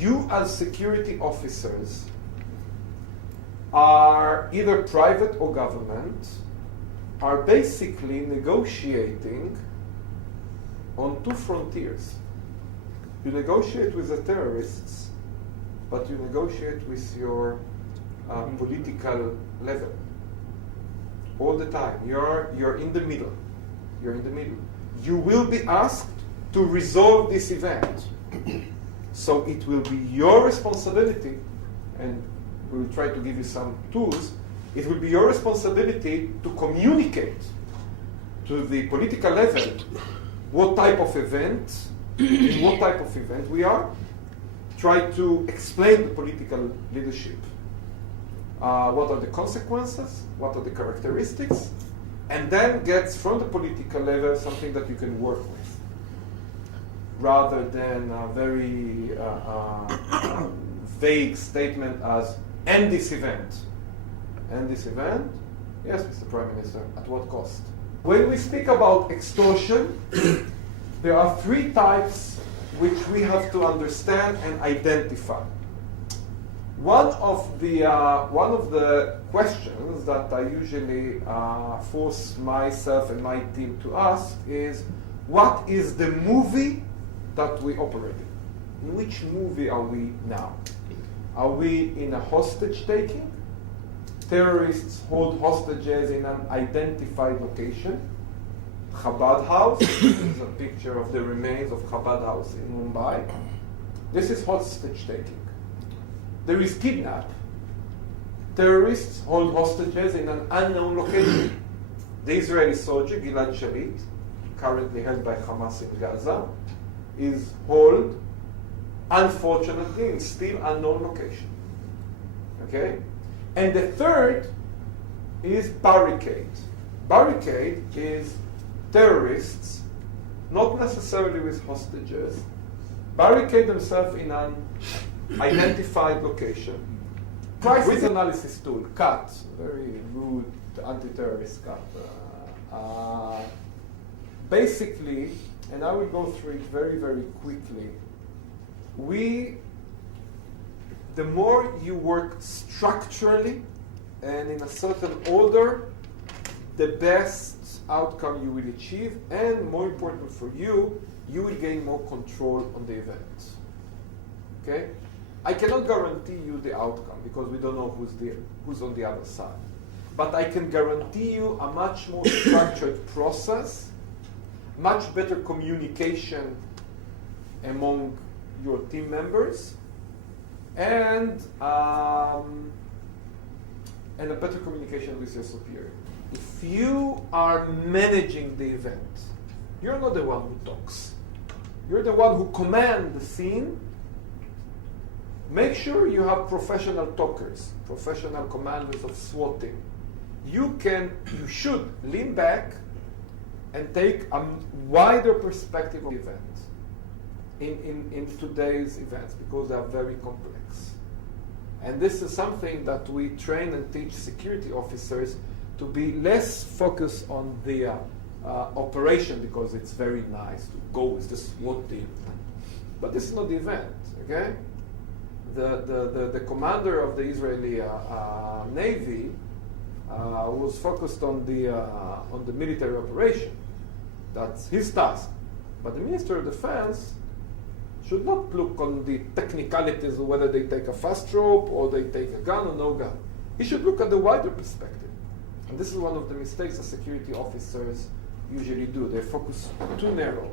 you as security officers are either private or government, are basically negotiating on two frontiers. You negotiate with the terrorists, but you negotiate with your political level all the time. You're in the middle. You're in the middle. You will be asked to resolve this event. So it will be your responsibility, and we will try to give you some tools. It will be your responsibility to communicate to the political level what type of event, in what type of event we are. Try to explain the political leadership. What are the consequences? What are the characteristics? And then get from the political level something that you can work with, rather than a very vague statement as end this event. End this event? Yes, Mr. Prime Minister. At what cost? When we speak about extortion, there are three types which we have to understand and identify. One of the questions that I usually force myself and my team to ask is, what is the movie that we operate in? In which movie are we now? Are we in a hostage taking? Terrorists hold hostages in an identified location. Chabad House. This is a picture of the remains of Chabad House in Mumbai. This is hostage taking. There is kidnap. Terrorists hold hostages in an unknown location. The Israeli soldier, Gilad Shalit, currently held by Hamas in Gaza, is held, unfortunately, in still unknown location. Okay? And the third is barricade. Barricade is terrorists, not necessarily with hostages, barricade themselves in an identified location. Crisis analysis tool, CAT, very rude anti-terrorist CAT. Basically, and I will go through it very, very quickly, the more you work structurally and in a certain order, the best outcome you will achieve, and more important for you, you will gain more control on the event. Okay? I cannot guarantee you the outcome because we don't know who's on the other side. But I can guarantee you a much more structured process, much better communication among your team members, and a better communication with your superior. If you are managing the event, you're not the one who talks. You're the one who commands the scene. Make sure you have professional talkers, professional commanders of SWAT team. You should lean back and take a wider perspective of the event in today's events, because they are very complex. And this is something that we train and teach security officers to be less focused on the operation, because it's very nice to go with the SWAT team. But this is not the event, okay? The commander of the Israeli Navy was focused on the military operation. That's his task. But the Minister of Defense should not look on the technicalities of whether they take a fast rope or they take a gun or no gun. He should look at the wider perspective. And this is one of the mistakes that security officers usually do. They focus too narrow.